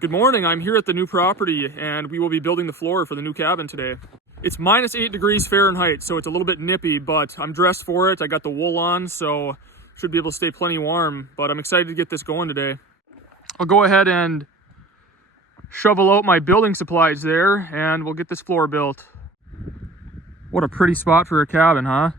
Good morning, I'm here at the new property and we will be building the floor for the new cabin today. It's -8 degrees Fahrenheit, so it's a little bit nippy, but I'm dressed for it. I got the wool on, so should be able to stay plenty warm, but I'm excited to get this going today. I'll go ahead and shovel out my building supplies there and we'll get this floor built. What a pretty spot for a cabin, huh?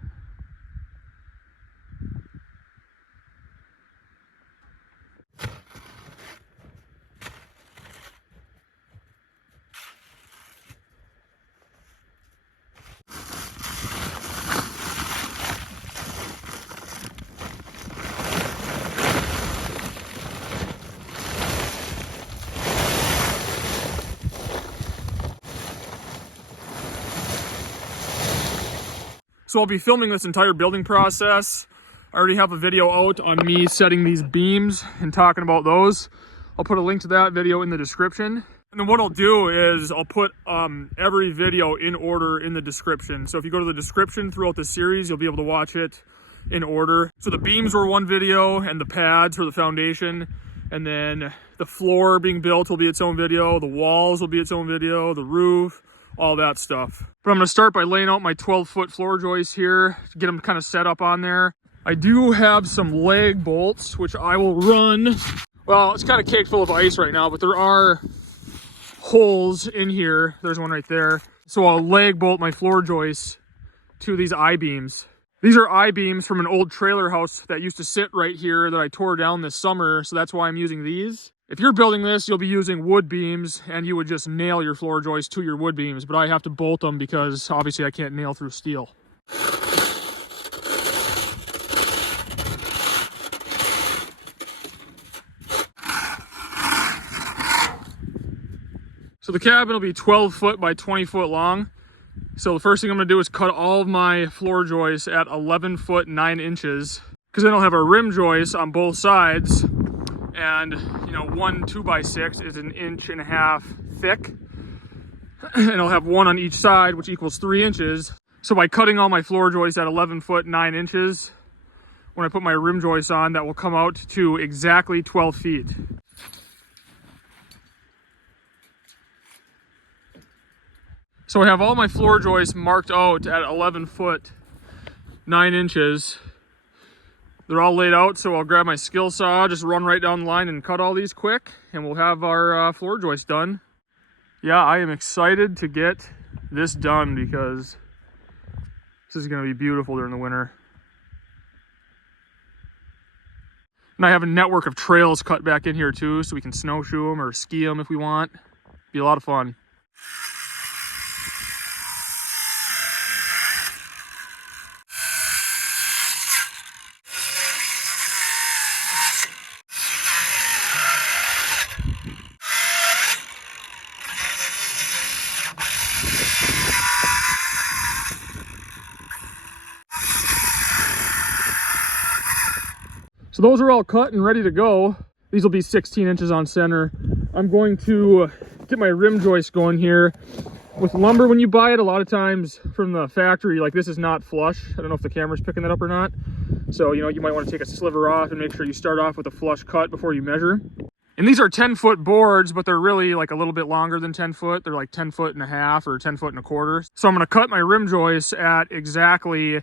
So I'll be filming this entire building process. I already have a video out on me setting these beams and talking about those. I'll put a link to that video in the description. And then what I'll do is I'll put every video in order in the description. So if you go to the description throughout the series, you'll be able to watch it in order. So the beams were one video and the pads for the foundation. And then the floor being built will be its own video. The walls will be its own video, the roof, all that stuff. But I'm gonna start by laying out my 12-foot floor joists here to get them kind of set up on there. I do have some leg bolts, which I will run. Well, it's kind of caked full of ice right now, but there are holes in here. There's one right there. So I'll leg bolt my floor joists to these I-beams. These are I-beams from an old trailer house that used to sit right here that I tore down this summer, so that's why I'm using these. If you're building this, you'll be using wood beams and you would just nail your floor joists to your wood beams, but I have to bolt them because obviously I can't nail through steel. So the cabin will be 12 foot by 20 foot long. So the first thing I'm gonna do is cut all of my floor joists at 11 foot 9 inches, because then I'll have a rim joist on both sides. And you know, one 2x6 is 1.5 inches thick, and I'll have one on each side, which equals 3 inches. So by cutting all my floor joists at 11 foot 9 inches, when I put my rim joists on, that will come out to exactly 12 feet. So I have all my floor joists marked out at 11 foot 9 inches. They're all laid out, so I'll grab my skill saw, just run right down the line and cut all these quick, and we'll have our floor joist done. Yeah, I am excited to get this done because this is going to be beautiful during the winter. And I have a network of trails cut back in here too, so we can snowshoe them or ski them if we want. Be a lot of fun. So those are all cut and ready to go. These will be 16 inches on center. I'm going to get my rim joist going here. With lumber, when you buy it, a lot of times from the factory, like this is not flush. I don't know if the camera's picking that up or not. So, you know, you might want to take a sliver off and make sure you start off with a flush cut before you measure. And these are 10-foot boards, but they're really like a little bit longer than 10 foot. They're like 10 foot and a half or 10 foot and a quarter. So I'm going to cut my rim joists at exactly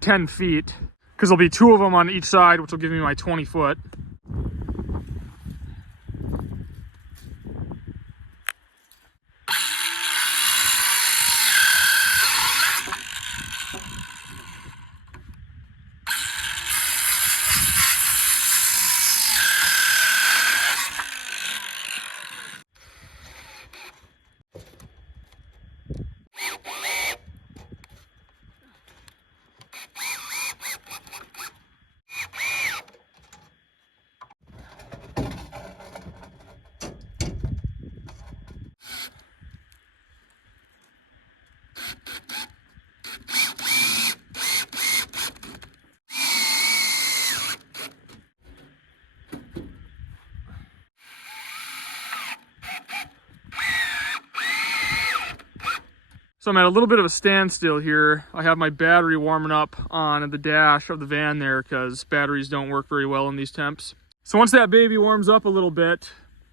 10 feet. Because there'll be 2 of them on each side, which will give me my 20 foot. So I'm at a little bit of a standstill here. I have my battery warming up on the dash of the van there because batteries don't work very well in these temps. So once that baby warms up a little bit,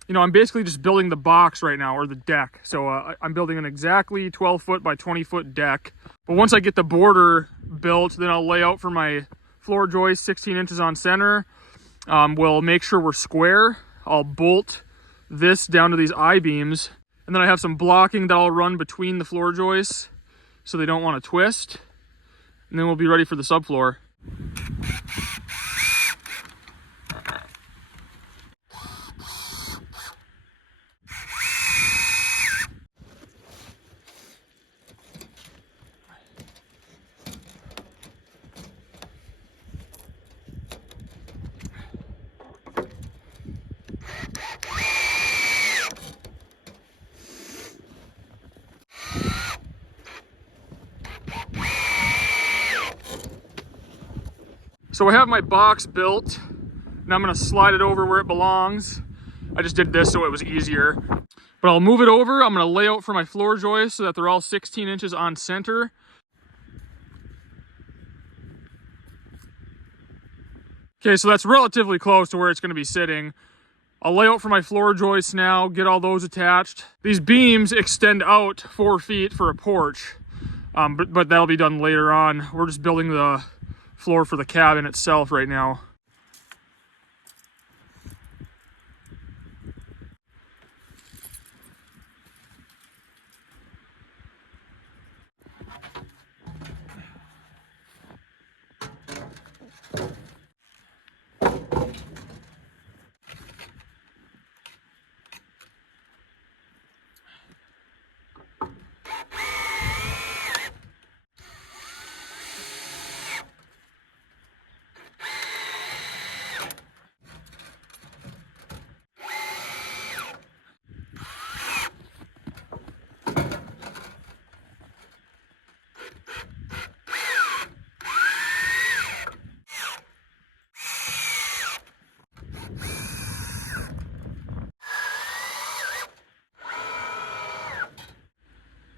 you know, I'm basically just building the box right now, or the deck. So I'm building an exactly 12 foot by 20 foot deck. But once I get the border built, then I'll lay out for my floor joist 16 inches on center. We'll make sure we're square. I'll bolt this down to these I-beams. And then I have some blocking that I'll run between the floor joists so they don't want to twist. And then we'll be ready for the subfloor. So I have my box built, and I'm gonna slide it over where it belongs. I just did this so it was easier. But I'll move it over. I'm gonna lay out for my floor joists so that they're all 16 inches on center. Okay, so that's relatively close to where it's gonna be sitting. I'll lay out for my floor joists now, get all those attached. These beams extend out 4 feet for a porch, but that'll be done later on. We're just building the floor for the cabin itself right now.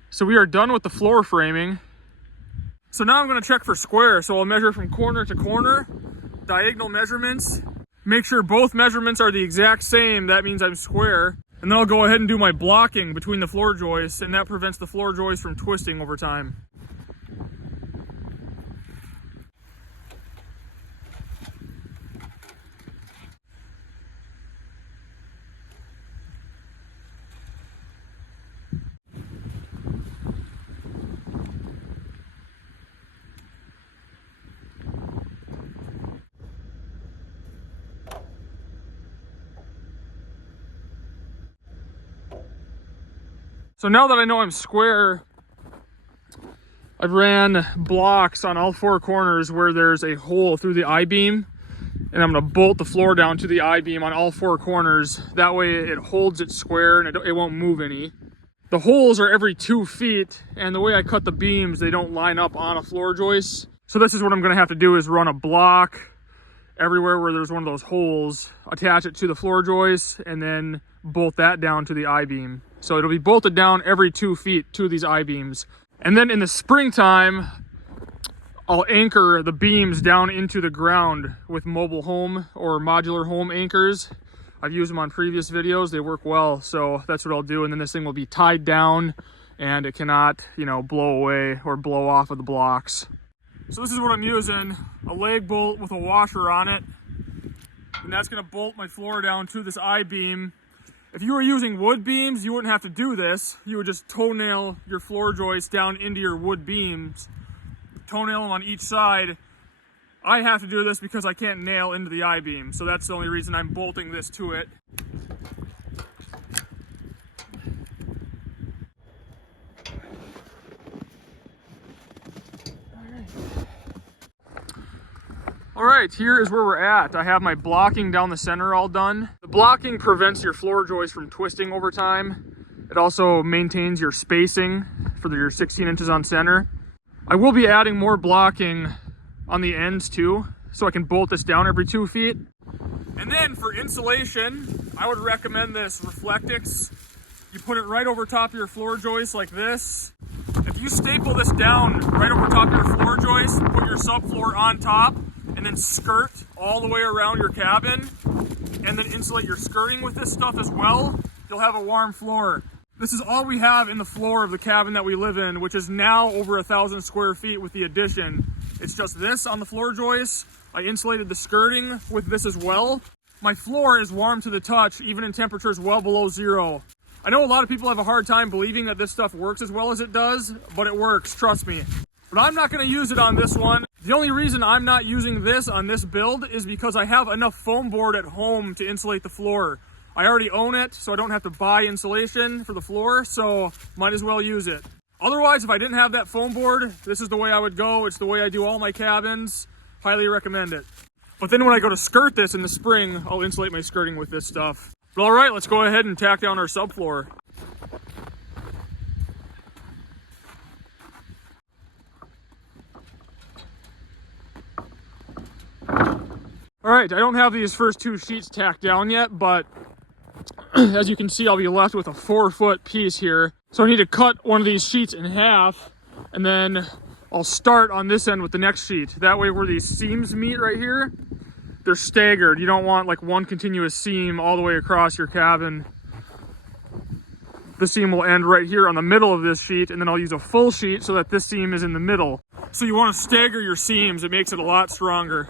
So we are done with the floor framing. So now I'm gonna check for square. So I'll measure from corner to corner, diagonal measurements, make sure both measurements are the exact same. That means I'm square. And then I'll go ahead and do my blocking between the floor joists, and that prevents the floor joists from twisting over time. So now that I know I'm square, I've ran blocks on all 4 corners where there's a hole through the I-beam, and I'm gonna bolt the floor down to the I-beam on all 4 corners. That way it holds it square and it won't move any. The holes are every 2 feet, and the way I cut the beams, they don't line up on a floor joist. So this is what I'm gonna have to do, is run a block everywhere where there's one of those holes, attach it to the floor joist, and then bolt that down to the I-beam. So it'll be bolted down every 2 feet to these I-beams. And then in the springtime, I'll anchor the beams down into the ground with mobile home or modular home anchors. I've used them on previous videos, they work well. So that's what I'll do. And then this thing will be tied down and it cannot, you know, blow away or blow off of the blocks. So this is what I'm using, a leg bolt with a washer on it. And that's gonna bolt my floor down to this I-beam. If you were using wood beams, you wouldn't have to do this. You would just toenail your floor joist down into your wood beams, toenail them on each side. I have to do this because I can't nail into the I-beam, so that's the only reason I'm bolting this to it. All right, here is where we're at. I have my blocking down the center all done. The blocking prevents your floor joist from twisting over time. It also maintains your spacing for your 16 inches on center. I will be adding more blocking on the ends too, so I can bolt this down every 2 feet. And then for insulation, I would recommend this Reflectix. You put it right over top of your floor joist like this. If you staple this down right over top of your floor joist, put your subfloor on top, and then skirt all the way around your cabin, and then insulate your skirting with this stuff as well, you'll have a warm floor. This is all we have in the floor of the cabin that we live in, which is now over 1,000 square feet with the addition. It's just this on the floor joists. I insulated the skirting with this as well. My floor is warm to the touch, even in temperatures well below zero. I know a lot of people have a hard time believing that this stuff works as well as it does, but it works, trust me. But I'm not gonna use it on this one. The only reason I'm not using this on this build is because I have enough foam board at home to insulate the floor. I already own it, so I don't have to buy insulation for the floor, so might as well use it. Otherwise, if I didn't have that foam board, this is the way I would go. It's the way I do all my cabins. Highly recommend it. But then when I go to skirt this in the spring, I'll insulate my skirting with this stuff. But all right, let's go ahead and tack down our subfloor. All right, I don't have these first two sheets tacked down yet, but as you can see, I'll be left with a 4-foot piece here. So I need to cut one of these sheets in half, and then I'll start on this end with the next sheet. That way where these seams meet right here, they're staggered. You don't want like one continuous seam all the way across your cabin. The seam will end right here on the middle of this sheet, and then I'll use a full sheet so that this seam is in the middle. So you want to stagger your seams. It makes it a lot stronger.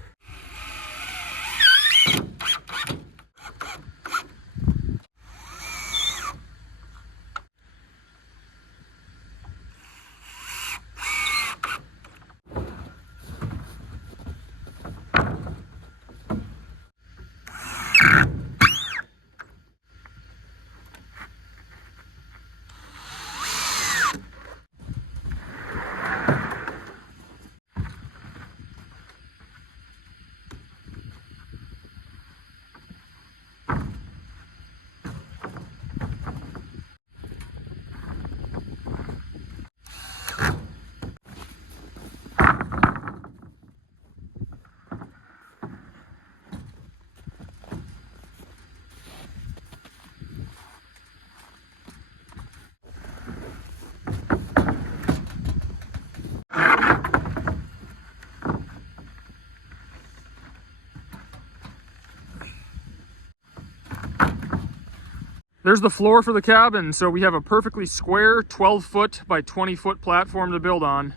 There's the floor for the cabin, so we have a perfectly square 12-foot by 20-foot platform to build on.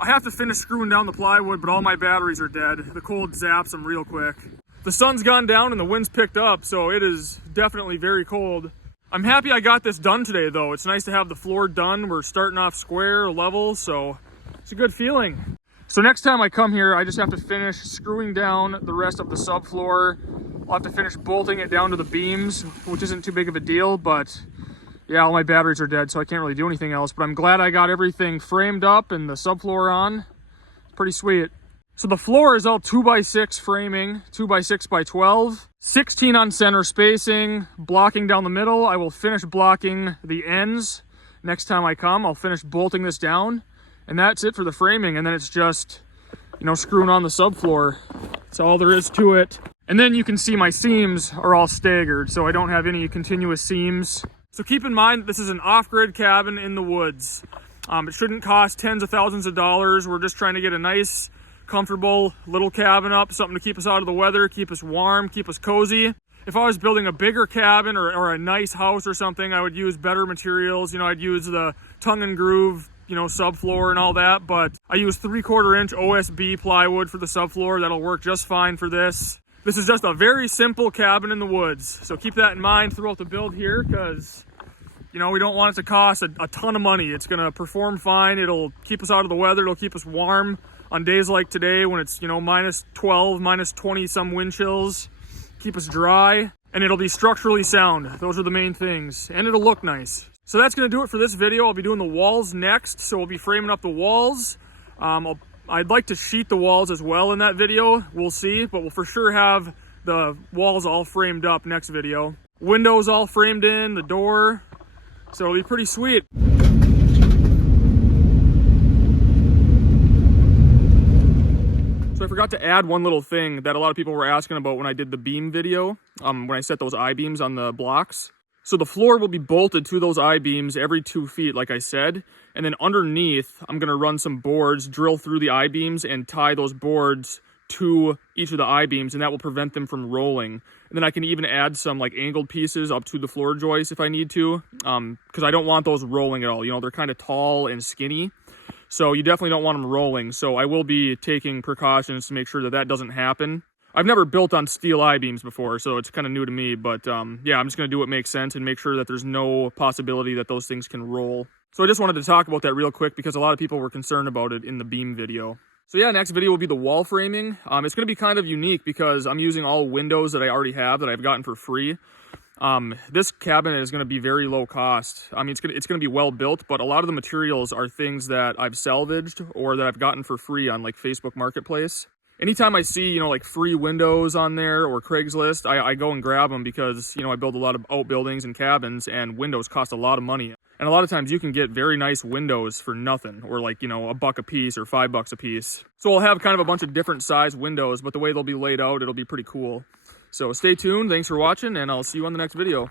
I have to finish screwing down the plywood, but all my batteries are dead. The cold zaps them real quick. The sun's gone down and the wind's picked up, so it is definitely very cold. I'm happy I got this done today, though. It's nice to have the floor done. We're starting off square, level, so it's a good feeling. So next time I come here, I just have to finish screwing down the rest of the subfloor. I'll have to finish bolting it down to the beams, which isn't too big of a deal, but yeah, all my batteries are dead, so I can't really do anything else. But I'm glad I got everything framed up and the subfloor on. It's pretty sweet. So the floor is all 2x6 framing, 2x6x12, 16 on center spacing, blocking down the middle. I will finish blocking the ends next time I come. I'll finish bolting this down, and that's it for the framing. And then it's just, you know, screwing on the subfloor. That's all there is to it. And then you can see my seams are all staggered, so I don't have any continuous seams. So keep in mind, this is an off-grid cabin in the woods. It shouldn't cost tens of thousands of dollars. We're just trying to get a nice, comfortable little cabin up, something to keep us out of the weather, keep us warm, keep us cozy. If I was building a bigger cabin or a nice house or something, I would use better materials. You know, I'd use the tongue and groove, you know, subfloor and all that, but I use 3/4 inch OSB plywood for the subfloor. That'll work just fine for this. This is just a very simple cabin in the woods. So keep that in mind throughout the build here, because, you know, we don't want it to cost a ton of money. It's gonna perform fine. It'll keep us out of the weather. It'll keep us warm on days like today when it's, you know, minus 12, minus 20 some wind chills. Keep us dry, and it'll be structurally sound. Those are the main things, and it'll look nice. So that's gonna do it for this video. I'll be doing the walls next, so we'll be framing up the walls. I'd like to sheet the walls as well in that video. We'll see, but we'll for sure have the walls all framed up next video. Windows all framed in, the door, so it'll be pretty sweet. So I forgot to add one little thing that a lot of people were asking about when I did the beam video, when I set those I-beams on the blocks. So the floor will be bolted to those I-beams every 2 feet, like I said. And then underneath, I'm gonna run some boards, drill through the I-beams and tie those boards to each of the I-beams, and that will prevent them from rolling. And then I can even add some like angled pieces up to the floor joist if I need to, because I don't want those rolling at all. You know, they're kind of tall and skinny, so you definitely don't want them rolling. So I will be taking precautions to make sure that that doesn't happen. I've never built on steel I-beams before, so it's kind of new to me, but yeah, I'm just going to do what makes sense and make sure that there's no possibility that those things can roll. So I just wanted to talk about that real quick because a lot of people were concerned about it in the beam video. So yeah, next video will be the wall framing. It's going to be kind of unique because I'm using all windows that I already have that I've gotten for free. This cabinet is going to be very low cost. I mean, it's going to be well built, but a lot of the materials are things that I've salvaged or that I've gotten for free on like Facebook Marketplace. Anytime I see, you know, like free windows on there or Craigslist, I go and grab them because, you know, I build a lot of outbuildings and cabins, and windows cost a lot of money. And a lot of times you can get very nice windows for nothing, or like, you know, $1 a piece or $5 a piece. So I'll have kind of a bunch of different size windows, but the way they'll be laid out, it'll be pretty cool. So stay tuned. Thanks for watching, and I'll see you on the next video.